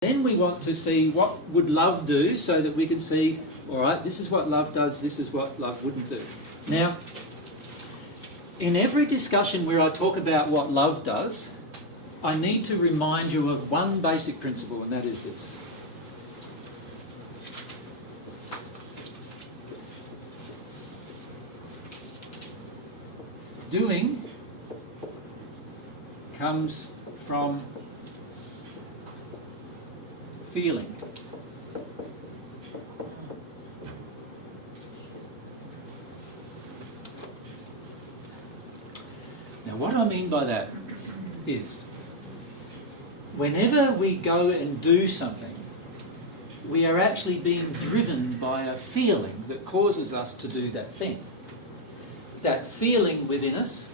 Then we want to see what would love do so that we can see, all right, this is what love does, this is what love wouldn't do. Now, in every discussion where I talk about what love does, I need to remind you of one basic principle, and that is this. Doing comes from feeling. Now, what I mean by that is, whenever we go and do something, we are actually being driven by a feeling that causes us to do that thing. That feeling within us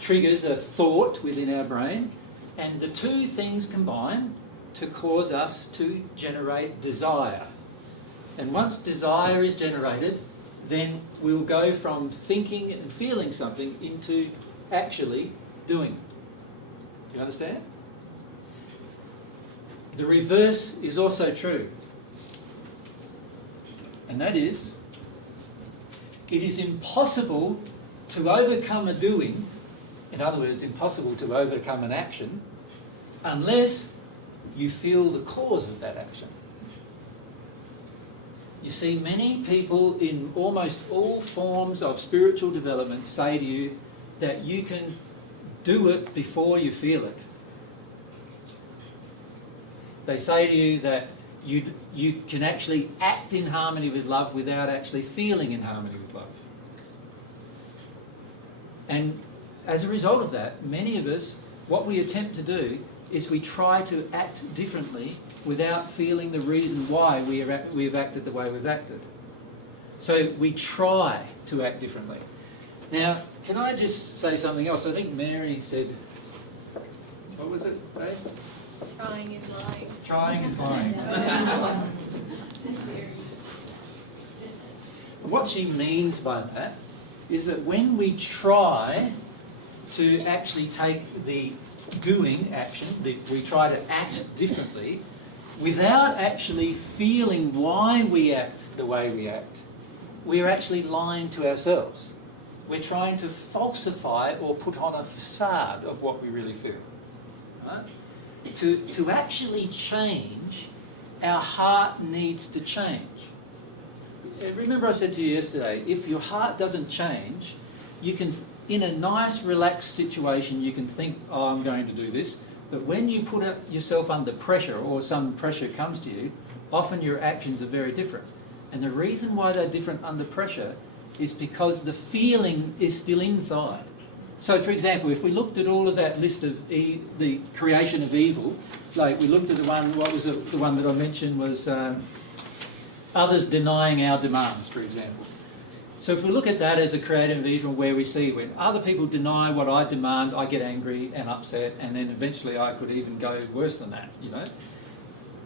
triggers a thought within our brain, and the two things combine to cause us to generate desire. And once desire is generated, then we'll go from thinking and feeling something into actually doing it. Do you understand? The reverse is also true. And that is, it is impossible to overcome a doing, in other words, impossible to overcome an action, unless you feel the cause of that action. You see, many people in almost all forms of spiritual development say to you that you can do it before you feel it. They say to you that you can actually act in harmony with love without actually feeling in harmony with love. And as a result of that, many of us, what we attempt to do is we try to act differently without feeling the reason why we have acted the way we've acted. So we try to act differently. Now, can I just say something else? I think Mary said, what was it, Ray? Trying is lying. Trying is lying. What she means by that is that when we try to actually take the doing action, we try to act differently, without actually feeling why we act the way we act, we're actually lying to ourselves. We're trying to falsify or put on a facade of what we really feel. Right? To actually change, our heart needs to change. Remember I said to you yesterday, if your heart doesn't change, you can, in a nice relaxed situation, you can think, oh, I'm going to do this. But when you put yourself under pressure, or some pressure comes to you, often your actions are very different. And the reason why they're different under pressure is because the feeling is still inside. So, for example, if we looked at all of that list of the creation of evil, like we looked at the one, what was it, the one that I mentioned was others denying our demands, for example. So if we look at that as a creative evil, where we see when other people deny what I demand, I get angry and upset, and then eventually I could even go worse than that, you know.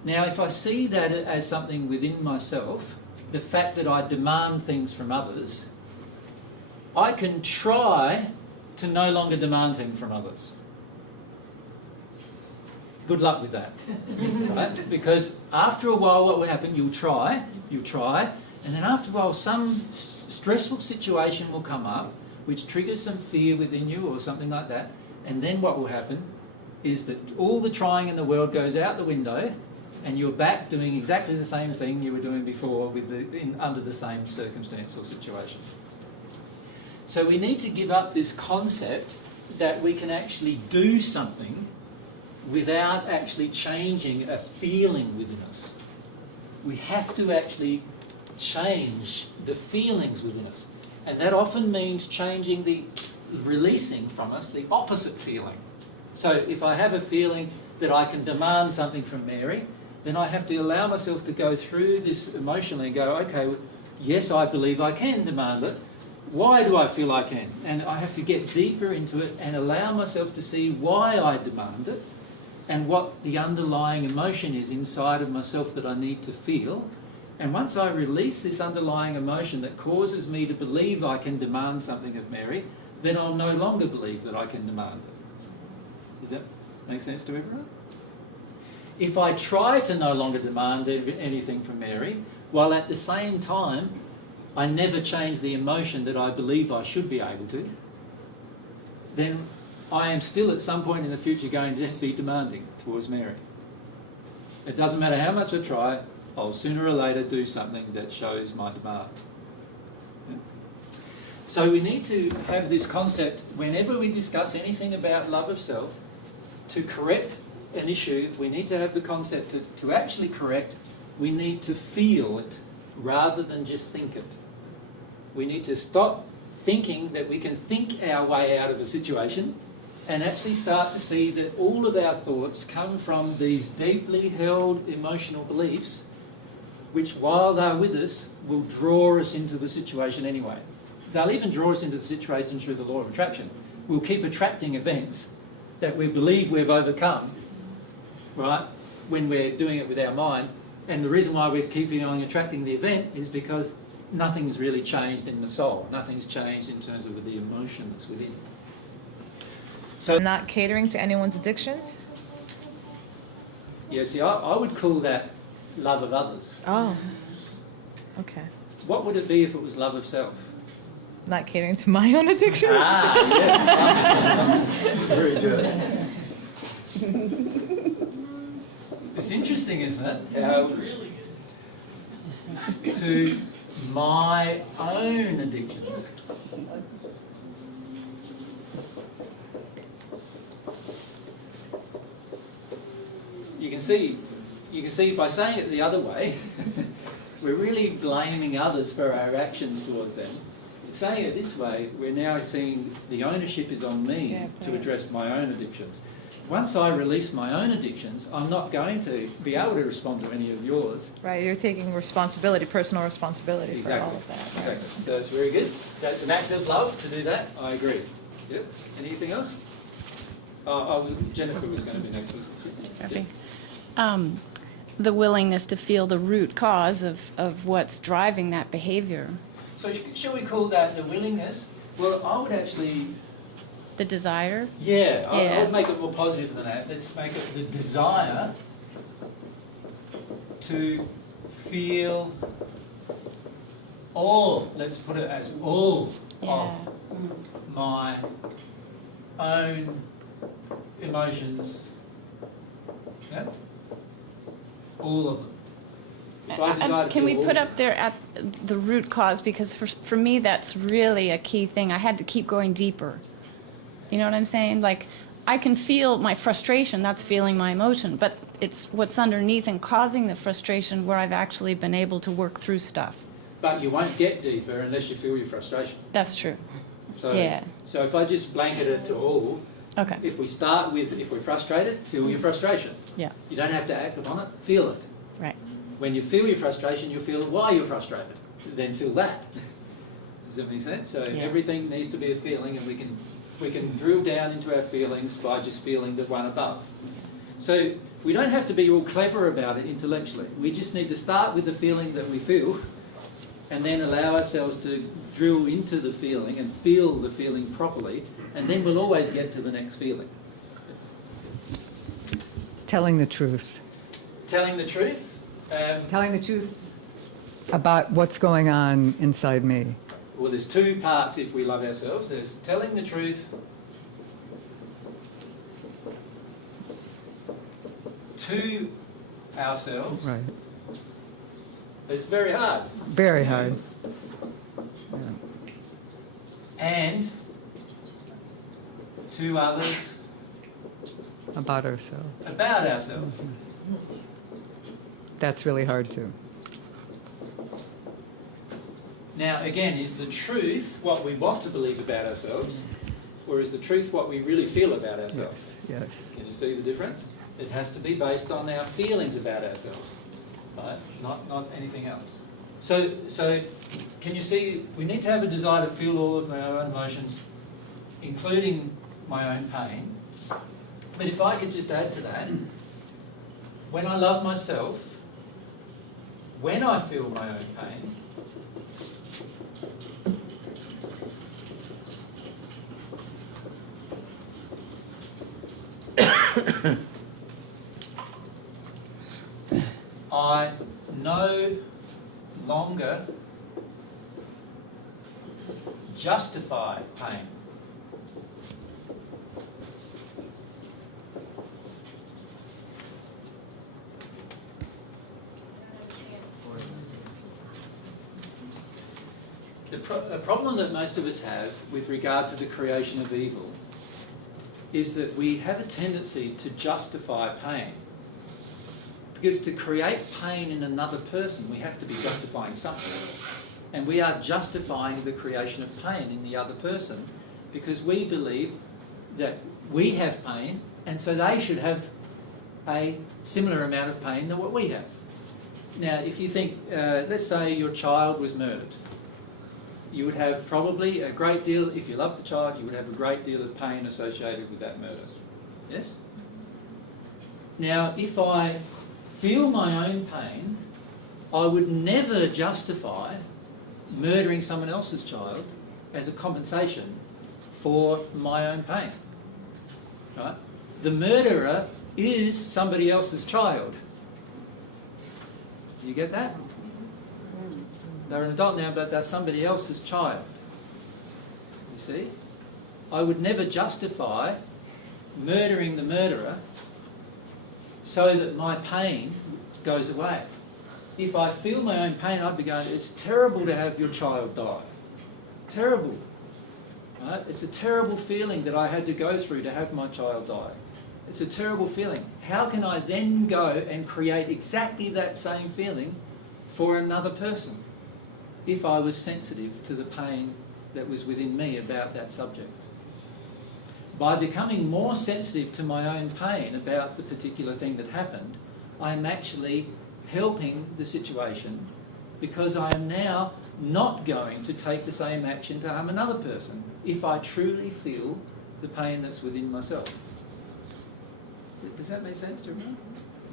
Now, if I see that as something within myself, the fact that I demand things from others, I can try to no longer demand things from others. Good luck with that, right? Because after a while what will happen, you'll try, and then after a while some stressful situation will come up which triggers some fear within you or something like that, and then what will happen is that all the trying in the world goes out the window and you're back doing exactly the same thing you were doing before under the same circumstance or situation. So we need to give up this concept that we can actually do something without actually changing a feeling within us. We have to actually change the feelings within us. And that often means releasing from us the opposite feeling. So if I have a feeling that I can demand something from Mary, then I have to allow myself to go through this emotionally and go, okay, yes, I believe I can demand it. Why do I feel I can? And I have to get deeper into it and allow myself to see why I demand it and what the underlying emotion is inside of myself that I need to feel. And once I release this underlying emotion that causes me to believe I can demand something of Mary, then I'll no longer believe that I can demand it. Does that make sense to everyone? if I try to no longer demand anything from Mary, while at the same time I never change the emotion that I believe I should be able to, then I am still at some point in the future going to be demanding towards Mary. It doesn't matter how much I try, I'll sooner or later do something that shows my demand. Yeah? So we need to have this concept whenever we discuss anything about love of self. To correct an issue, we need to have the concept to actually correct, we need to feel it rather than just think it. We need to stop thinking that we can think our way out of a situation and actually start to see that all of our thoughts come from these deeply held emotional beliefs which, while they're with us, will draw us into the situation anyway. They'll even draw us into the situation through the law of attraction. We'll keep attracting events that we believe we've overcome, right, when we're doing it with our mind. And the reason why we're keeping on attracting the event is because nothing's really changed in the soul. Nothing's changed in terms of the emotion that's within. So, Not catering to anyone's addictions? yeah, see, I would call that love of others. Oh, okay. What would it be if it was love of self? Not catering to my own addictions? Ah, yes. Very good. It's interesting, isn't it? How to my own addictions. You can see by saying it the other way, we're really blaming others for our actions towards them. Saying it this way, we're now seeing the ownership is on me to address my own addictions. Once I release my own addictions, I'm not going to be able to respond to any of yours. Right, you're taking responsibility, personal responsibility Exactly. for all of that. Right? Exactly. So it's very good. That's an act of love to do that. I agree. Yep. Anything else? Jennifer was going to be next. Happy. The willingness to feel the root cause of what's driving that behavior. So shall we call that the willingness? Well, I would actually... The desire? Yeah, I Yeah. would make it more positive than that. Let's make it the desire to feel all, let's put it as all Yeah. of my own emotions. Yeah? All of them. If I desire to Can we feel put all- up there at the root cause? Because for me, that's really a key thing. I had to keep going deeper. You know what I'm saying? Like, I can feel my frustration, that's feeling my emotion, but it's what's underneath and causing the frustration where I've actually been able to work through stuff. But you won't get deeper unless you feel your frustration. That's true. So, Yeah. so if I just blanket it to all, Okay. if we start with, if we're frustrated, feel your frustration. Yeah. You don't have to act upon it, feel it. Right. When you feel your frustration, you feel why you're frustrated. Then feel that. Does that make sense? So Yeah. everything needs to be a feeling, and we can drill down into our feelings by just feeling the one above. So we don't have to be all clever about it intellectually. We just need to start with the feeling that we feel, and then allow ourselves to drill into the feeling and feel the feeling properly, and then we'll always get to the next feeling. Telling the truth. Telling the truth. Telling the truth about what's going on inside me. Well, there's two parts if we love ourselves. There's telling the truth to ourselves. Right. It's very hard. Very hard. Yeah. And to others About ourselves. about ourselves. That's really hard too. Now, again, is the truth what we want to believe about ourselves, or is the truth what we really feel about ourselves? Yes, yes. Can you see the difference? It has to be based on our feelings about ourselves, right? Not anything else. So can you see, we need to have a desire to feel all of our own emotions, including my own pain. But if I could just add to that, when I love myself, when I feel my own pain, I no longer justify pain. The problem that most of us have with regard to the creation of evil is that we have a tendency to justify pain. Because to create pain in another person, we have to be justifying something. And we are justifying the creation of pain in the other person because we believe that we have pain and so they should have a similar amount of pain than what we have. Now, if you think, let's say your child was murdered, you would have probably a great deal, if you loved the child, you would have a great deal of pain associated with that murder. Yes? Now, if I feel my own pain, I would never justify murdering someone else's child as a compensation for my own pain. Right? The murderer is somebody else's child. Do you get that? They're an adult now, but they're somebody else's child. You see? I would never justify murdering the murderer so that my pain goes away. If I feel my own pain, I'd be going, it's terrible to have your child die. Terrible. Right? It's a terrible feeling that I had to go through to have my child die. It's a terrible feeling. How can I then go and create exactly that same feeling for another person if I was sensitive to the pain that was within me about that subject? By becoming more sensitive to my own pain about the particular thing that happened, I'm actually helping the situation because I am now not going to take the same action to harm another person if I truly feel the pain that's within myself. Does that make sense to everyone?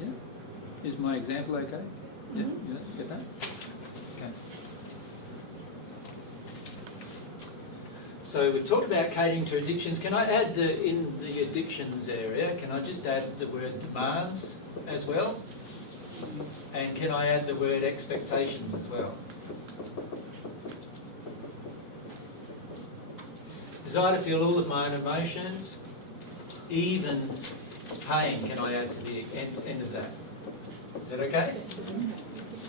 Yeah? Is my example okay? Yeah? You get that? Okay. So we've talked about catering to addictions. Can I add in the addictions area, can I just add the word demands as well? And can I add the word expectations as well? Desire to feel all of my own emotions, even pain, can I add to the end of that? Is that okay?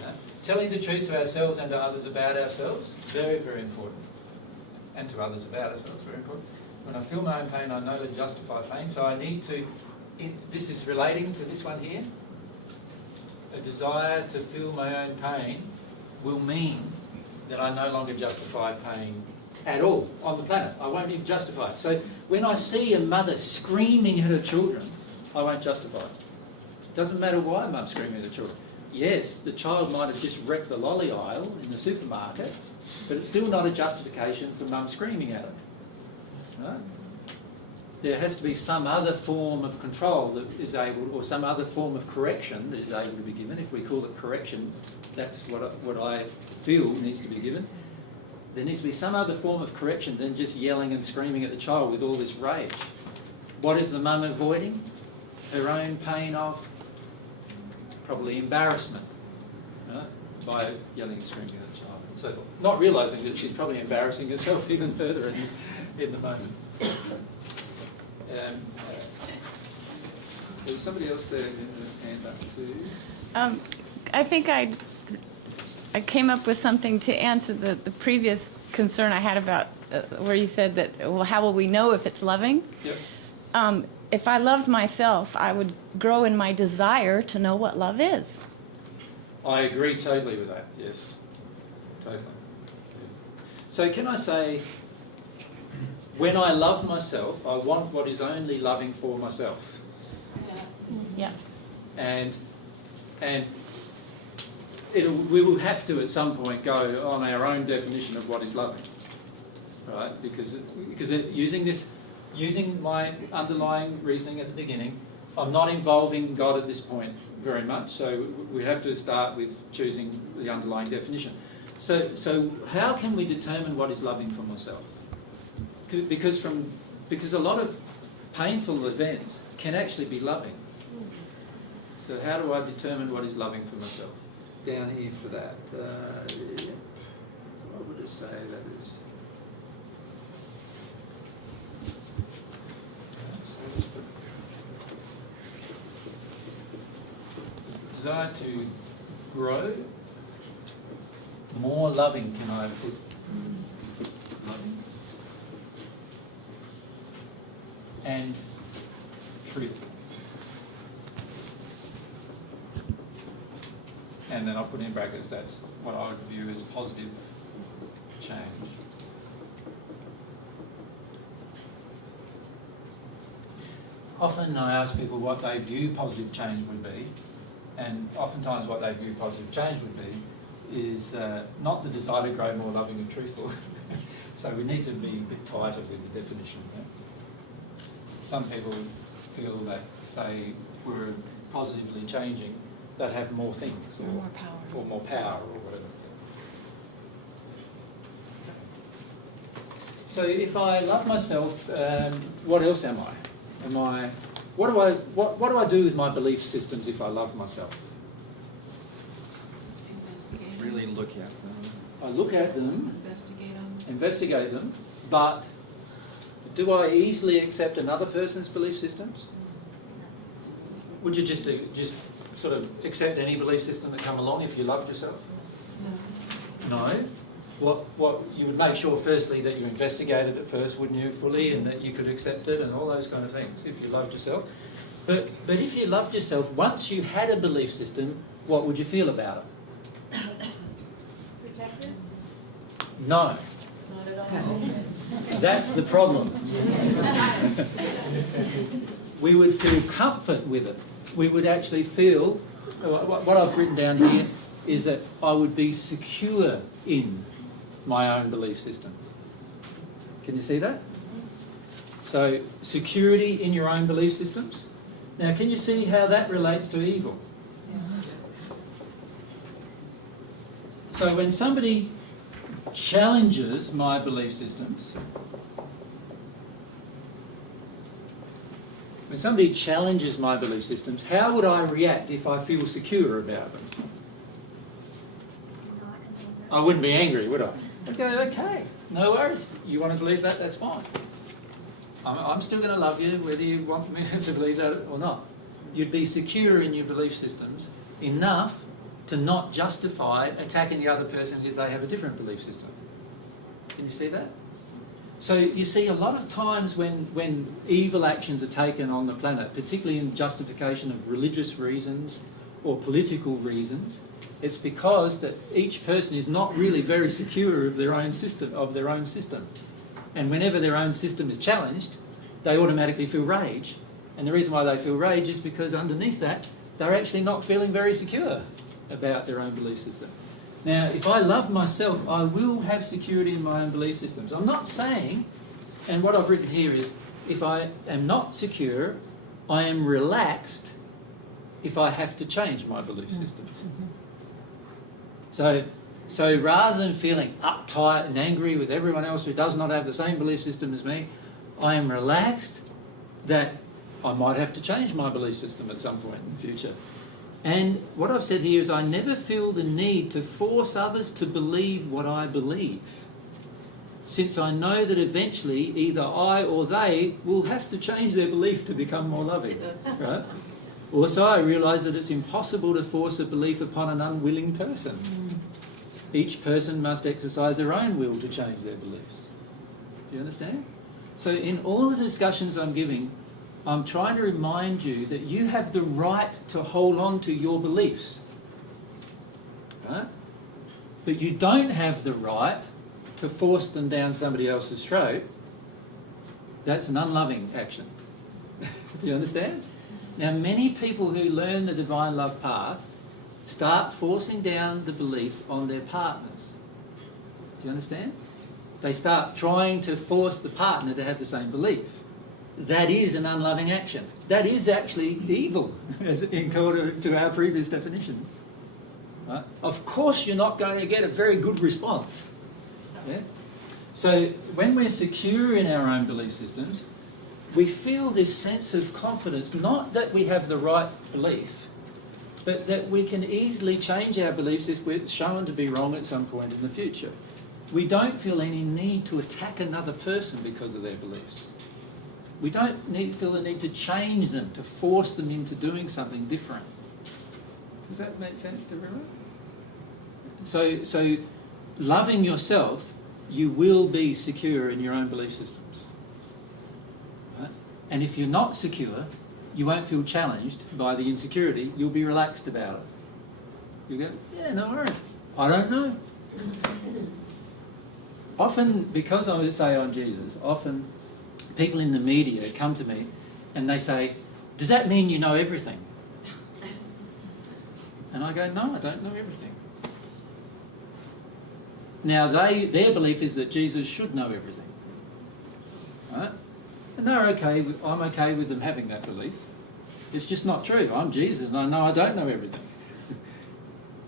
No? Telling the truth to ourselves and to others about ourselves, very, very important. And to others about ourselves, very important. When I feel my own pain, I know to justify pain, so I need to, this is relating to this one here. A desire to feel my own pain will mean that I no longer justify pain at all on the planet. I won't even justify it. So when I see a mother screaming at her children, I won't justify it. Doesn't matter why mum's screaming at the children. Yes, the child might have just wrecked the lolly aisle in the supermarket, but it's still not a justification for mum screaming at her. Right? There has to be some other form of control that is able, or some other form of correction that is able to be given. If we call it correction, that's what I feel needs to be given. There needs to be some other form of correction than just yelling and screaming at the child with all this rage. What is the mum avoiding? Her own pain of probably embarrassment, right? By yelling and screaming at the child and so forth. Not realising that she's probably embarrassing herself even further in the moment. There's somebody else there with a hand up too. I think I came up with something to answer the previous concern I had about where you said that, well, how will we know if it's loving? Yep. If I loved myself, I would grow in my desire to know what love is. I agree totally with that, yes. Totally. So can I say, when I love myself, I want what is only loving for myself. Yeah. And we will have to at some point go on our own definition of what is loving, right? Because using my underlying reasoning at the beginning, I'm not involving God at this point very much, so we have to start with choosing the underlying definition. So how can we determine what is loving for myself? Because a lot of painful events can actually be loving. So how do I determine what is loving for myself? Down here for that. What would it say that is? Desire to grow. More loving can I put? Loving. And truthful. And then I'll put in brackets, that's what I would view as positive change. Often I ask people what they view positive change would be, and oftentimes what they view positive change would be is not the desire to grow more loving and truthful. So we need to be a bit tighter with the definition. Yeah? Some people feel that if they were positively changing, they'd have more things, or more power, or whatever. So if I love myself, what else am I? What do I do with my belief systems if I love myself? Really look at them. I look at them, Investigate them. but do I easily accept another person's belief systems? Would you just sort of accept any belief system that come along if you loved yourself? No. What you would make sure firstly that you investigated it first, wouldn't you, fully, and that you could accept it and all those kind of things if you loved yourself. But if you loved yourself, once you had a belief system, what would you feel about it? Protected? No. Not at all. That's the problem. We would feel comfort with it. We would actually feel, what I've written down here is that I would be secure in my own belief systems. Can you see that? So, security in your own belief systems. Now, can you see how that relates to evil? So when somebody challenges my belief systems, how would I react if I feel secure about them? I wouldn't be angry, would I? I'd go, okay, no worries. You want to believe that, that's fine. I'm still going to love you whether you want me to believe that or not. You'd be secure in your belief systems enough to not justify attacking the other person because they have a different belief system. Can you see that? So you see a lot of times when evil actions are taken on the planet, particularly in justification of religious reasons or political reasons, it's because that each person is not really very secure of their own system. And whenever their own system is challenged, they automatically feel rage. And the reason why they feel rage is because underneath that, they're actually not feeling very secure about their own belief system. Now, if I love myself, I will have security in my own belief systems. I'm not saying, and what I've written here is, if I am not secure, I am relaxed if I have to change my belief systems. So rather than feeling uptight and angry with everyone else who does not have the same belief system as me, I am relaxed that I might have to change my belief system at some point in the future. And what I've said here is I never feel the need to force others to believe what I believe, since I know that eventually either I or they will have to change their belief to become more loving. Right? Also, I realise that it's impossible to force a belief upon an unwilling person. Each person must exercise their own will to change their beliefs. Do you understand? So in all the discussions I'm giving, I'm trying to remind you that you have the right to hold on to your beliefs. Right? But you don't have the right to force them down somebody else's throat. That's an unloving action. Do you understand? Now, many people who learn the divine love path start forcing down the belief on their partners. Do you understand? They start trying to force the partner to have the same belief. That is an unloving action. That is actually evil, as in according to our previous definitions. Right? Of course you're not going to get a very good response. Yeah? So when we're secure in our own belief systems, we feel this sense of confidence, not that we have the right belief, but that we can easily change our beliefs if we're shown to be wrong at some point in the future. We don't feel any need to attack another person because of their beliefs. We don't feel the need to change them, to force them into doing something different. Does that make sense to everyone? So loving yourself, you will be secure in your own belief systems. Right? And if you're not secure, you won't feel challenged by the insecurity. You'll be relaxed about it. You go, yeah, no worries. I don't know. Often, because I would say I'm Jesus, often people in the media come to me and they say, does that mean you know everything? And I go, no, I don't know everything. Now, their belief is that Jesus should know everything. Right? And they're okay I'm okay with them having that belief. It's just not true. I'm Jesus and I know I don't know everything.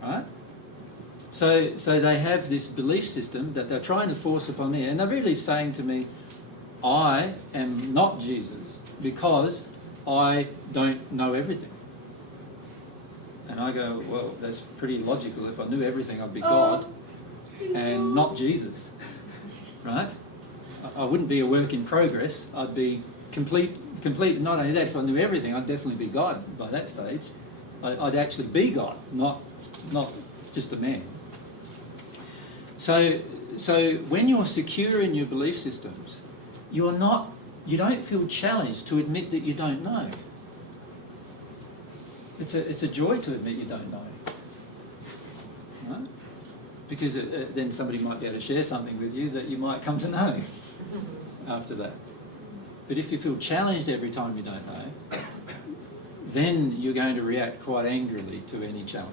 Right? So they have this belief system that they're trying to force upon me, and they're really saying to me, I am not Jesus because I don't know everything. And I go, well, that's pretty logical. If I knew everything, I'd be God and not Jesus. Right? I wouldn't be a work in progress. I'd be complete. Not only that, if I knew everything, I'd definitely be God by that stage. I'd actually be God, not just a man. So when you're secure in your belief systems, you don't feel challenged to admit that you don't know. It's a joy to admit you don't know. Right? Because then somebody might be able to share something with you that you might come to know after that. But if you feel challenged every time you don't know, then you're going to react quite angrily to any challenge,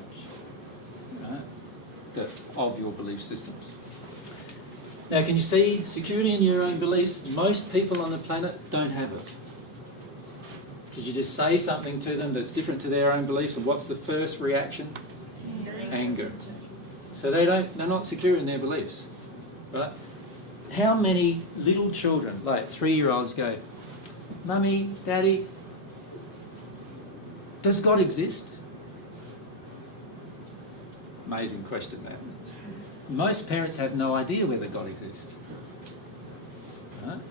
right, of your belief systems. Now, can you see security in your own beliefs? Most people on the planet don't have it. Because you just say something to them that's different to their own beliefs, and what's the first reaction? Anger. So they're not secure in their beliefs, right? How many little children, like 3-year-olds, go, Mummy, Daddy, does God exist? Amazing question, that. Most parents have no idea whether God exists. Right?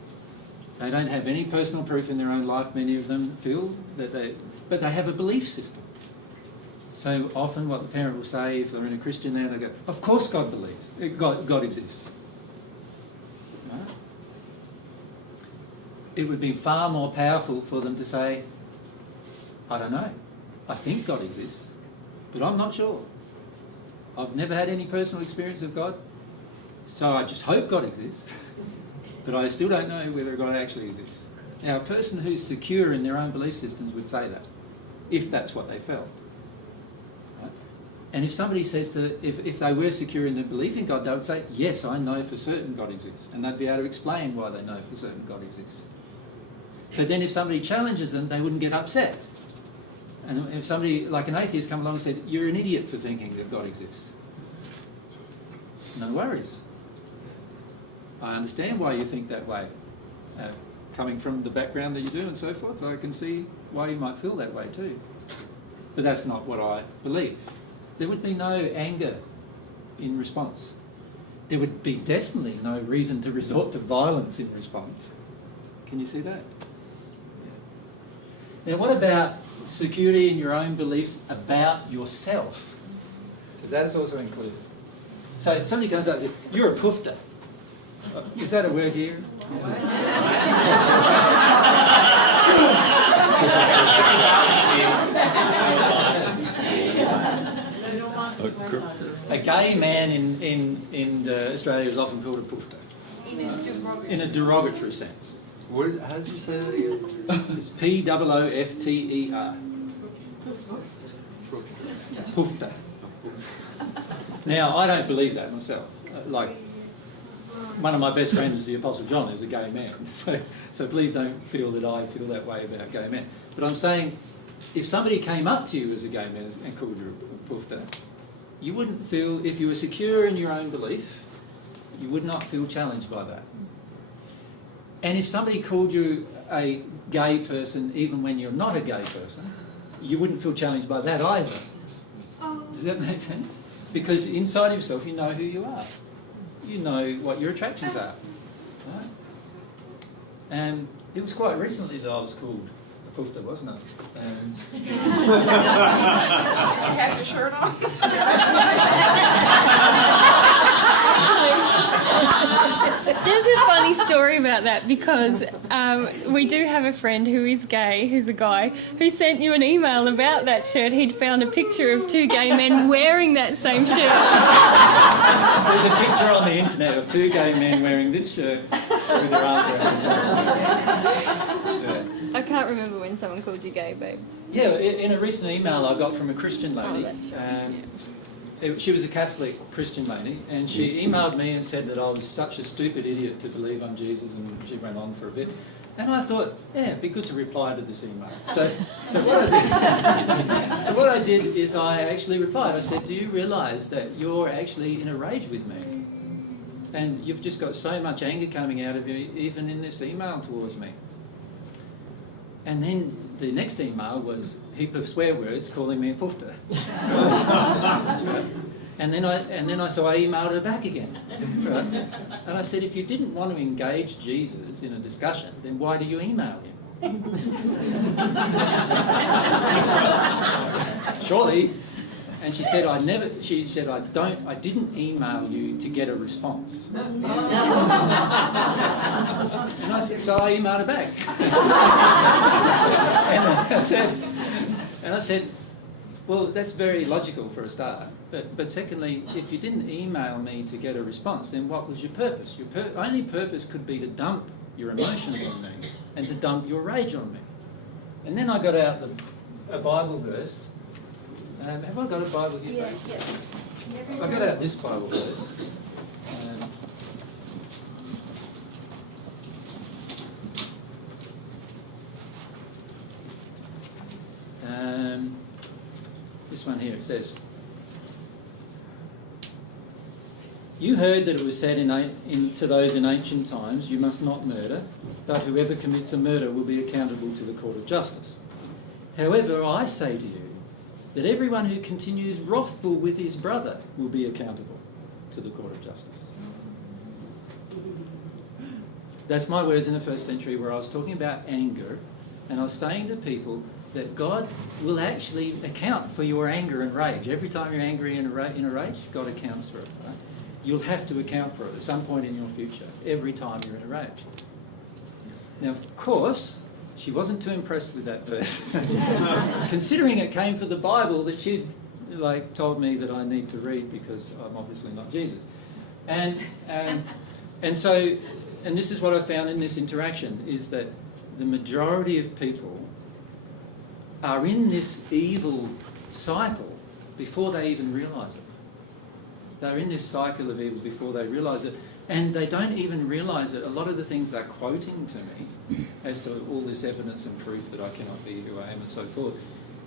They don't have any personal proof in their own life, many of them feel, but they have a belief system. So often what the parent will say, if they're in a Christian there, they go, of course God exists. Right? It would be far more powerful for them to say, I don't know, I think God exists, but I'm not sure. I've never had any personal experience of God, so I just hope God exists, but I still don't know whether God actually exists. Now, a person who's secure in their own belief systems would say that, if that's what they felt. Right? And if somebody says if they were secure in their belief in God, they would say, yes, I know for certain God exists, and they'd be able to explain why they know for certain God exists. But then if somebody challenges them, they wouldn't get upset. And if somebody, like an atheist, come along and said, you're an idiot for thinking that God exists. No worries. I understand why you think that way. Coming from the background that you do and so forth, I can see why you might feel that way too. But that's not what I believe. There would be no anger in response. There would be definitely no reason to resort to violence in response. Can you see that? Yeah. Now, what about security in your own beliefs about yourself? Because that is also included. So somebody comes up to you, you're a poofter. Is that a word here? A gay man in Australia is often called a poofter. In a derogatory sense. How did you say that again? It's P-O-O-F-T-E-R. Poofter. Now, I don't believe that myself. Like, one of my best friends is the Apostle John, who's a gay man. So please don't feel that I feel that way about gay men. But I'm saying, if somebody came up to you as a gay man and called you a poofter, you wouldn't feel, if you were secure in your own belief, you would not feel challenged by that. And if somebody called you a gay person even when you're not a gay person, you wouldn't feel challenged by that either. Does that make sense? Because inside yourself, you know who you are. You know what your attractions are. Right? And it was quite recently that I was called a poofter, wasn't it? Have your shirt on? There's a funny story about that because we do have a friend who is gay, who's a guy, who sent you an email about that shirt. He'd found a picture of two gay men wearing that same shirt. There's a picture on the internet of two gay men wearing this shirt with their arms around each other. Yeah. I can't remember when someone called you gay, babe. Yeah, in a recent email I got from a Christian lady. Oh, that's right. She was a Catholic Christian lady, and she emailed me and said that I was such a stupid idiot to believe on Jesus, and she went on for a bit. And I thought, yeah, it'd be good to reply to this email. So what I did is I actually replied. I said, do you realise that you're actually in a rage with me? And you've just got so much anger coming out of you, even in this email towards me. And then the next email was a heap of swear words calling me a poofter. And then I emailed her back again. Right? And I said, if you didn't want to engage Jesus in a discussion, then why do you email him? Surely. And she said, I didn't email you to get a response. And I said, so I emailed her back. and I said, well, that's very logical for a start. But secondly, if you didn't email me to get a response, then what was your purpose? Your only purpose could be to dump your emotions on me and to dump your rage on me. And then I got out a Bible verse. Have I got a Bible here? Yes, yes. I got out this Bible verse. This one here, it says, you heard that it was said to those in ancient times, you must not murder, but whoever commits a murder will be accountable to the court of justice. However, I say to you that everyone who continues wrathful with his brother will be accountable to the court of justice. That's my words in the first century, where I was talking about anger, and I was saying to people that God will actually account for your anger and rage. Every time you're angry and in a rage, God accounts for it. Right? You'll have to account for it at some point in your future, every time you're in a rage. Now, of course, she wasn't too impressed with that verse, considering it came from the Bible that she'd told me that I need to read because I'm obviously not Jesus. And this is what I found in this interaction, is that the majority of people are in this evil cycle before they even realise it. They're in this cycle of evil before they realise it. And they don't even realise that a lot of the things they're quoting to me as to all this evidence and proof that I cannot be who I am and so forth,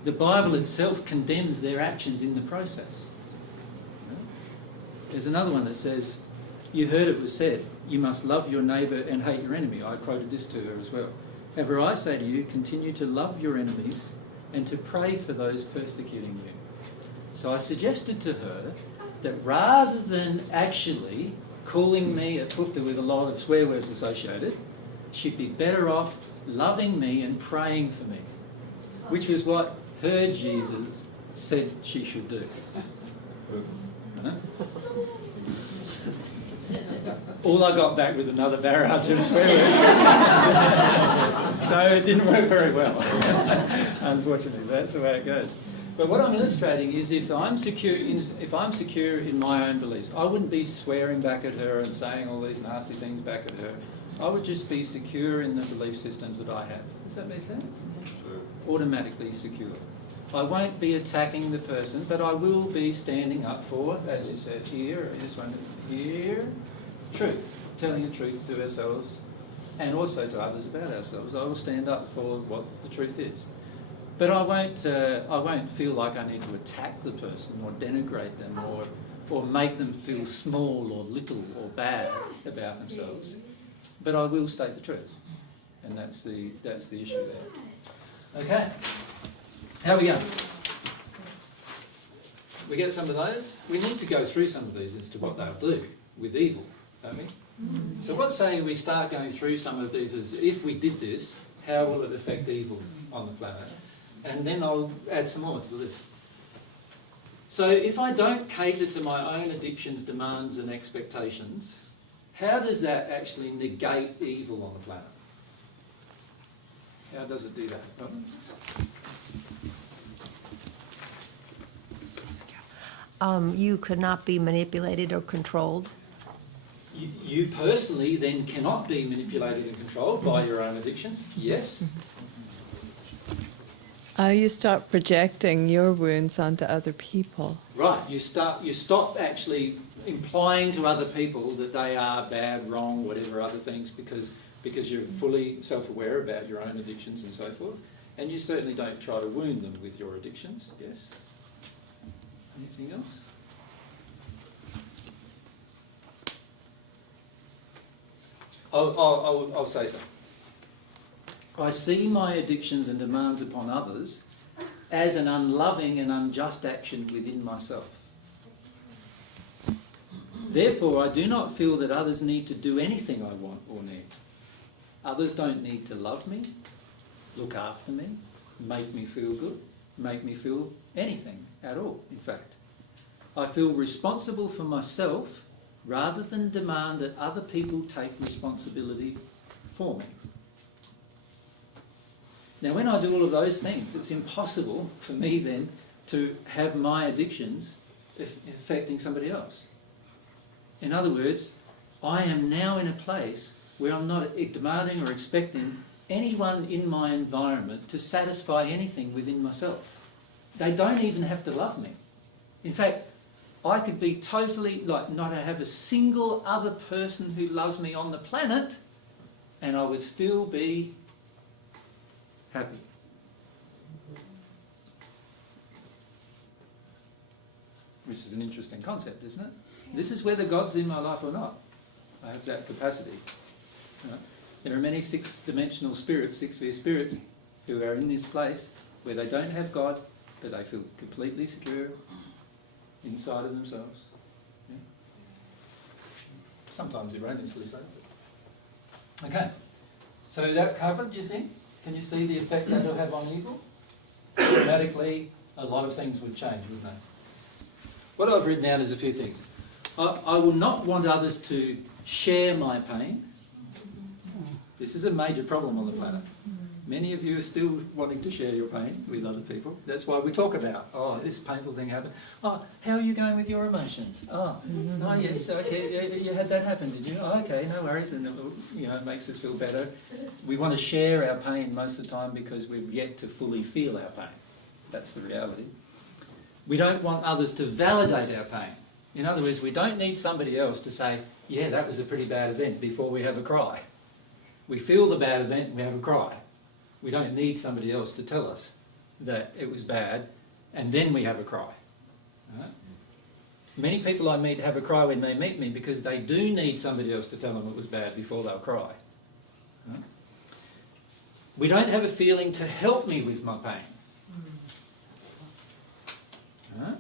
the Bible itself condemns their actions in the process. There's another one that says, you heard it was said, you must love your neighbour and hate your enemy. I quoted this to her as well. However, I say to you, continue to love your enemies and to pray for those persecuting you. So I suggested to her that rather than actually calling me a poofter with a lot of swear words associated, she'd be better off loving me and praying for me, which was what her Jesus said she should do. All I got back was another barrage of swear words. So it didn't work very well. Unfortunately, that's the way it goes. But what I'm illustrating is if I'm secure in my own beliefs, I wouldn't be swearing back at her and saying all these nasty things back at her. I would just be secure in the belief systems that I have. Does that make sense? Sure. Automatically secure. I won't be attacking the person, but I will be standing up for, as you said here, this one here, truth, telling the truth to ourselves and also to others about ourselves. I will stand up for what the truth is. But I won't feel like I need to attack the person or denigrate them or make them feel small or little or bad about themselves. But I will state the truth. And that's the issue there. Okay. How are we going? We get some of those? We need to go through some of these as to what they'll do with evil, don't we? So what's saying we start going through some of these is, if we did this, how will it affect evil on the planet? And then I'll add some more to the list. So if I don't cater to my own addictions, demands and expectations, how does that actually negate evil on the planet? How does it do that? You could not be manipulated or controlled. You personally then cannot be manipulated and controlled by your own addictions. Yes. You start projecting your wounds onto other people. Right. You stop actually implying to other people that they are bad, wrong, whatever other things, because you're fully self-aware about your own addictions and so forth. And you certainly don't try to wound them with your addictions. Yes. Anything else? I'll say so. I see my addictions and demands upon others as an unloving and unjust action within myself. Therefore, I do not feel that others need to do anything I want or need. Others don't need to love me, look after me, make me feel good, make me feel anything at all, in fact. I feel responsible for myself rather than demand that other people take responsibility for me. Now, when I do all of those things, it's impossible for me then to have my addictions affecting somebody else. In other words, I am now in a place where I'm not demanding or expecting anyone in my environment to satisfy anything within myself. They don't even have to love me. In fact, I could be totally, not have a single other person who loves me on the planet, and I would still be happy. Which is an interesting concept, isn't it? This is whether God's in my life or not. I have that capacity. Right? There are many six-dimensional spirits, six-sphere spirits, who are in this place where they don't have God, but they feel completely secure inside of themselves. Yeah? Sometimes erroneously so. Okay. So that covered, do you think? Can you see the effect that will have on evil? Automatically, a lot of things would change, wouldn't they? What I've written down is a few things. I will not want others to share my pain. This is a major problem on the planet. Many of you are still wanting to share your pain with other people. That's why we talk about, this painful thing happened. Oh, how are you going with your emotions? Oh, yes, okay, you had that happen, did you? Oh, okay, no worries. And it makes us feel better. We want to share our pain most of the time because we've yet to fully feel our pain. That's the reality. We don't want others to validate our pain. In other words, we don't need somebody else to say, yeah, that was a pretty bad event, before we have a cry. We feel the bad event and we have a cry. We don't need somebody else to tell us that it was bad, and then we have a cry. Right? Many people I meet have a cry when they meet me because they do need somebody else to tell them it was bad before they'll cry. Right? We don't have a feeling to help me with my pain. Right?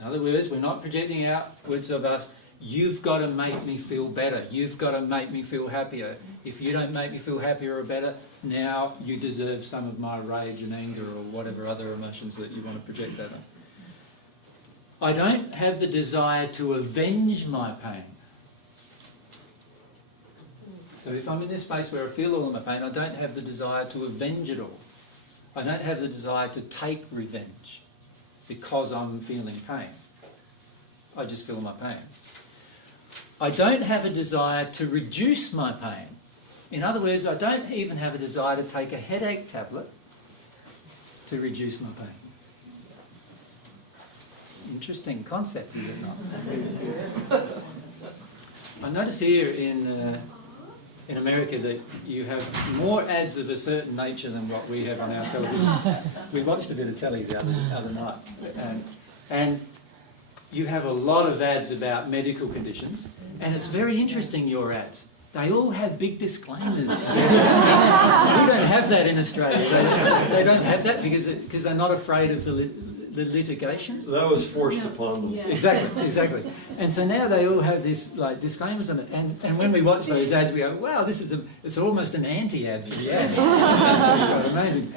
In other words, we're not projecting outwards of us, you've got to make me feel better, you've got to make me feel happier. If you don't make me feel happier or better, now you deserve some of my rage and anger or whatever other emotions that you want to project at them. I don't have the desire to avenge my pain. So if I'm in this space where I feel all of my pain, I don't have the desire to avenge it all. I don't have the desire to take revenge because I'm feeling pain. I just feel my pain. I don't have a desire to reduce my pain. In other words, I don't even have a desire to take a headache tablet to reduce my pain. Interesting concept, is it not? I notice here in America that you have more ads of a certain nature than what we have on our television. We watched a bit of telly the other night, and you have a lot of ads about medical conditions, and it's very interesting, your ads. They all have big disclaimers. We don't have that in Australia. They don't have that because they're not afraid of the litigation. That was forced upon them. Yeah. Exactly. And so now they all have this like disclaimers on it. And when we watch those ads, we go, wow, it's almost an anti-ad for the ad. It's quite amazing.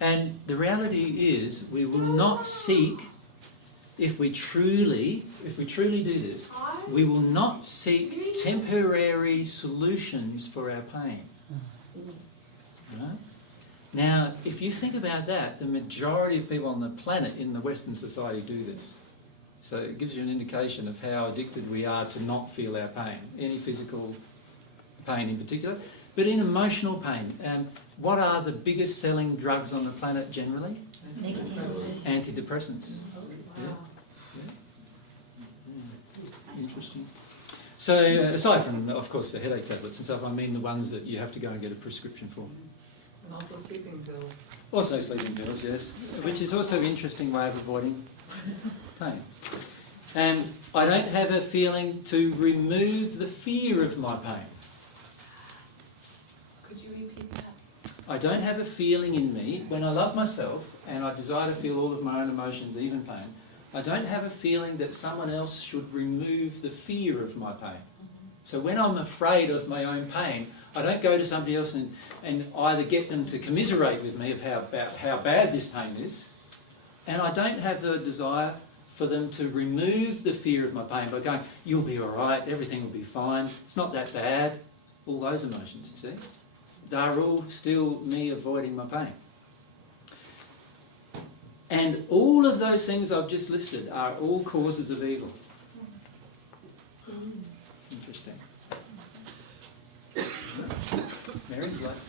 And the reality is, we will not seek, if we truly do this, we will not seek temporary solutions for our pain. Right? Now, if you think about that, the majority of people on the planet in the Western society do this. So it gives you an indication of how addicted we are to not feel our pain, any physical pain in particular, but in emotional pain. What are the biggest selling drugs on the planet generally? Antidepressants. Interesting. So aside from, of course, the headache tablets and stuff, I mean the ones that you have to go and get a prescription for. And also sleeping pills. Also sleeping pills, yes, which is also an interesting way of avoiding pain. And I don't have a feeling to remove the fear of my pain. Could you repeat that? I don't have a feeling in me, when I love myself and I desire to feel all of my own emotions, even pain, I don't have a feeling that someone else should remove the fear of my pain. So when I'm afraid of my own pain, I don't go to somebody else and either get them to commiserate with me about how bad this pain is, and I don't have the desire for them to remove the fear of my pain by going, you'll be all right, everything will be fine, it's not that bad. All those emotions, you see, they're all still me avoiding my pain. And all of those things I've just listed are all causes of evil. Interesting. Mary, would you like to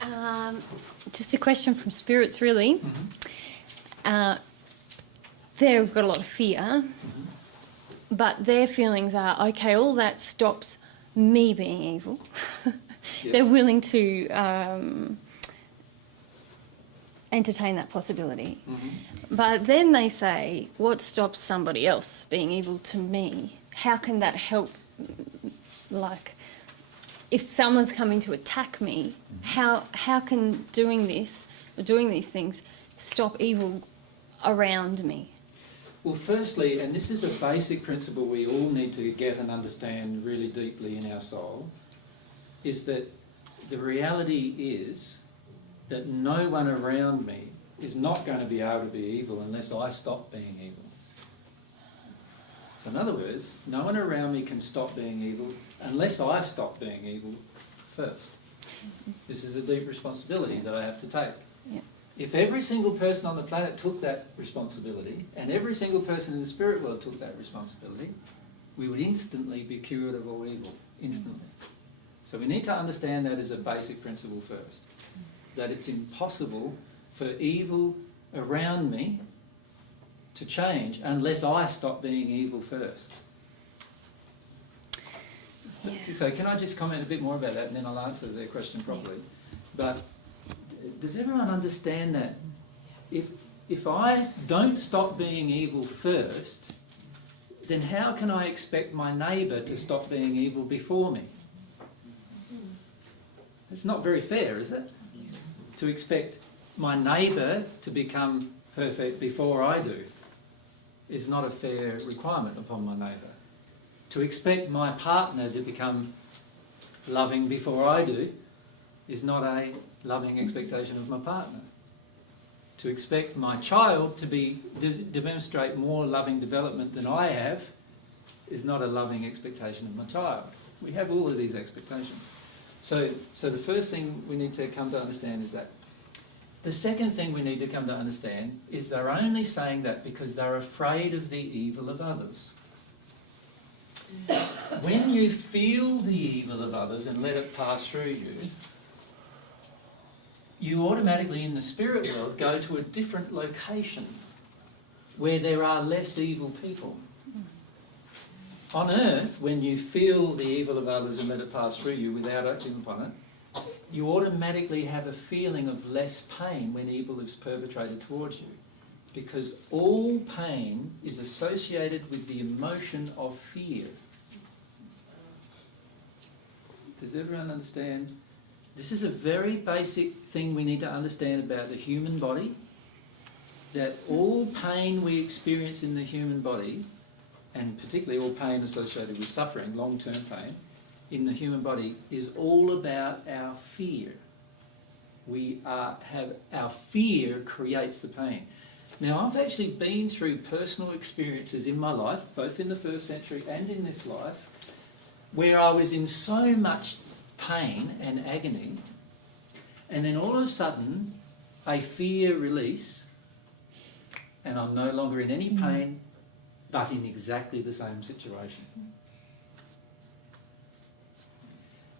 say? Just a question from spirits, really. They've got a lot of fear, but their feelings are, okay, all that stops me being evil. Yes. They're willing to entertain that possibility. But then they say, what stops somebody else being evil to me? How can that help? Like, if someone's coming to attack me, how can doing this or doing these things stop evil around me? Well, firstly, and this is a basic principle we all need to get and understand really deeply in our soul, is that the reality is that no one around me is not going to be able to be evil unless I stop being evil. So in other words, no one around me can stop being evil unless I stop being evil first. This is a deep responsibility that I have to take. Yeah. If every single person on the planet took that responsibility, and every single person in the spirit world took that responsibility, we would instantly be cured of all evil. Instantly. So we need to understand that as a basic principle first. That it's impossible for evil around me to change unless I stop being evil first. Yeah. So can I just comment a bit more about that, and then I'll answer their question properly. But does everyone understand that if I don't stop being evil first, then how can I expect my neighbour to stop being evil before me? It's not very fair, is it? To expect my neighbour to become perfect before I do is not a fair requirement upon my neighbour. To expect my partner to become loving before I do is not a loving expectation of my partner. To expect my child to demonstrate more loving development than I have is not a loving expectation of my child. We have all of these expectations. So the first thing we need to come to understand is that. The second thing we need to come to understand is they're only saying that because they're afraid of the evil of others. When you feel the evil of others and let it pass through you, you automatically in the spirit world go to a different location where there are less evil people. On earth, when you feel the evil of others and let it pass through you without acting upon it, you automatically have a feeling of less pain when evil is perpetrated towards you. Because all pain is associated with the emotion of fear. Does everyone understand? This is a very basic thing we need to understand about the human body that all pain we experience in the human body, and particularly all pain associated with suffering, long-term pain, in the human body, is all about our fear. Our fear creates the pain. Now, I've actually been through personal experiences in my life, both in the first century and in this life, where I was in so much pain and agony, and then all of a sudden, a fear release, and I'm no longer in any pain, but in exactly the same situation.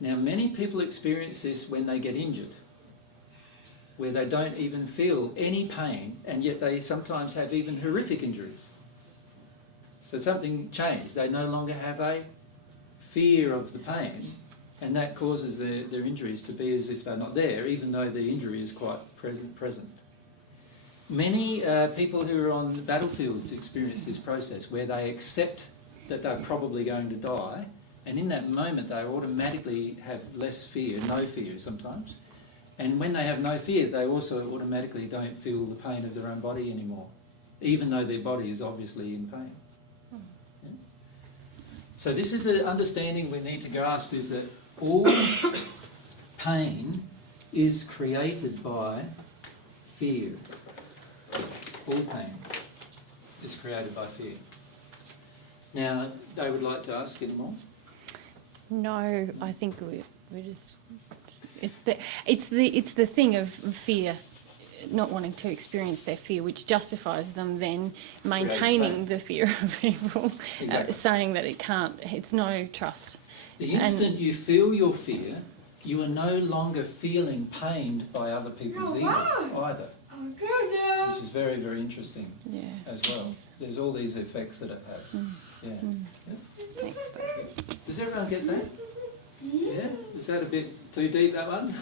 Now, many people experience this when they get injured, where they don't even feel any pain, and yet they sometimes have even horrific injuries. So something changed. They no longer have a fear of the pain, and that causes their injuries to be as if they're not there, even though the injury is quite present. Many people who are on the battlefields experience this process, where they accept that they're probably going to die, and in that moment they automatically have less fear, no fear sometimes. And when they have no fear, they also automatically don't feel the pain of their own body anymore, even though their body is obviously in pain. Yeah? So this is an understanding we need to grasp, is that all pain is created by fear. All pain is created by fear. Now, they would like to ask any more? No, I think we're just... It's the thing of fear, not wanting to experience their fear, which justifies them then maintaining the fear of evil, Exactly. saying that it's no trust. The instant you feel your fear, you are no longer feeling pained by other people's evil either. Which is very, very interesting as well. There's all these effects that it has. Yeah. Thanks, Does everyone get that? Yeah? Is that a bit too deep, that one?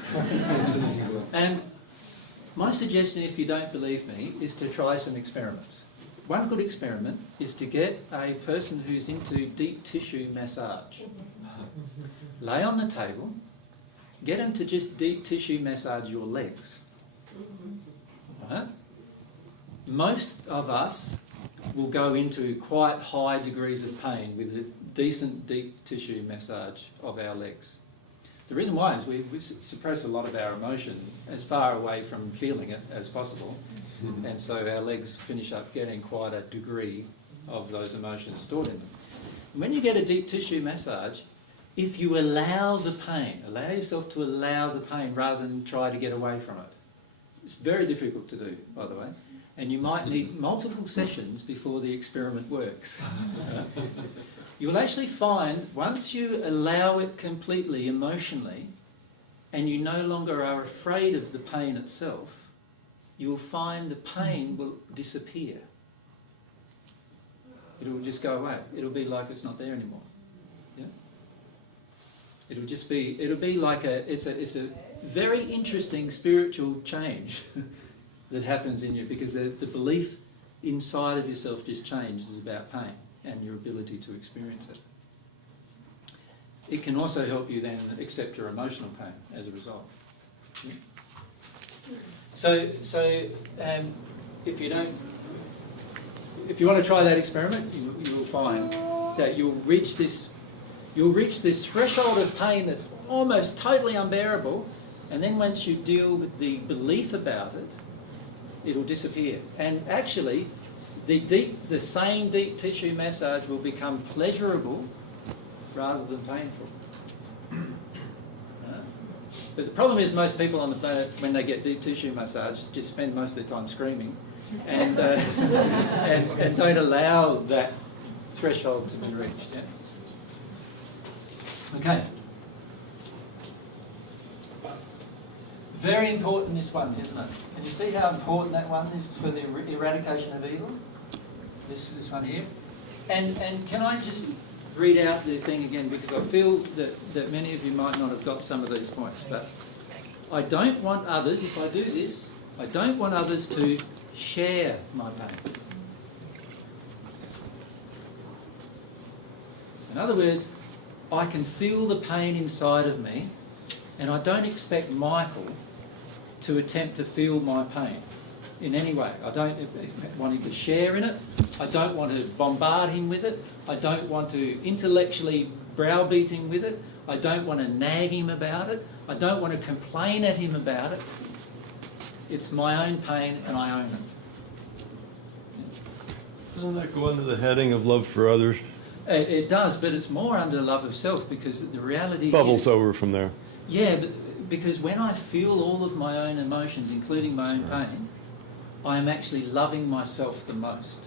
My suggestion, if you don't believe me, is to try some experiments. One good experiment is to get a person who's into deep tissue massage. Lay on the table, get them to just deep tissue massage your legs. Right? Most of us will go into quite high degrees of pain with a decent deep tissue massage of our legs. The reason why is we suppress a lot of our emotion as far away from feeling it as possible, and so our legs finish up getting quite a degree of those emotions stored in them. When you get a deep tissue massage, if you allow the pain, allow yourself to allow the pain rather than try to get away from it. It's very difficult to do, by the way, and you might need multiple sessions before the experiment works. You will actually find, once you allow it completely emotionally, and you no longer are afraid of the pain itself, you will find the pain will disappear. It will just go away. It'll be like it's not there anymore. Yeah? It'll be like it's a very interesting spiritual change that happens in you, because the belief inside of yourself just changes about pain and your ability to experience it. It can also help you then accept your emotional pain as a result. Yeah? So if you want to try that experiment, you will find that you'll reach this threshold of pain that's almost totally unbearable, and then once you deal with the belief about it, it'll disappear. And actually, the same deep tissue massage will become pleasurable rather than painful. But the problem is, most people on the planet, when they get deep tissue massage, just spend most of their time screaming and don't allow that threshold to be reached. Yeah? Okay. Very important, this one, isn't it? Can you see how important that one is for the eradication of evil? This one here. And can I just read out the thing again, because I feel that many of you might not have got some of these points. But I don't want others, if I do this, I don't want others to share my pain. In other words, I can feel the pain inside of me, and I don't expect Michael to attempt to feel my pain. in any way. I don't want him to share in it. I don't want to bombard him with it. I don't want to intellectually browbeat him with it. I don't want to nag him about it. I don't want to complain at him about it. It's my own pain and I own it. Doesn't that go under the heading of love for others? It does, but it's more under love of self, because the reality Bubbles is... over from there. Yeah, but because when I feel all of my own emotions, including my own pain, I am actually loving myself the most.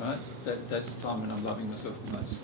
Right? That's the time when I'm loving myself the most.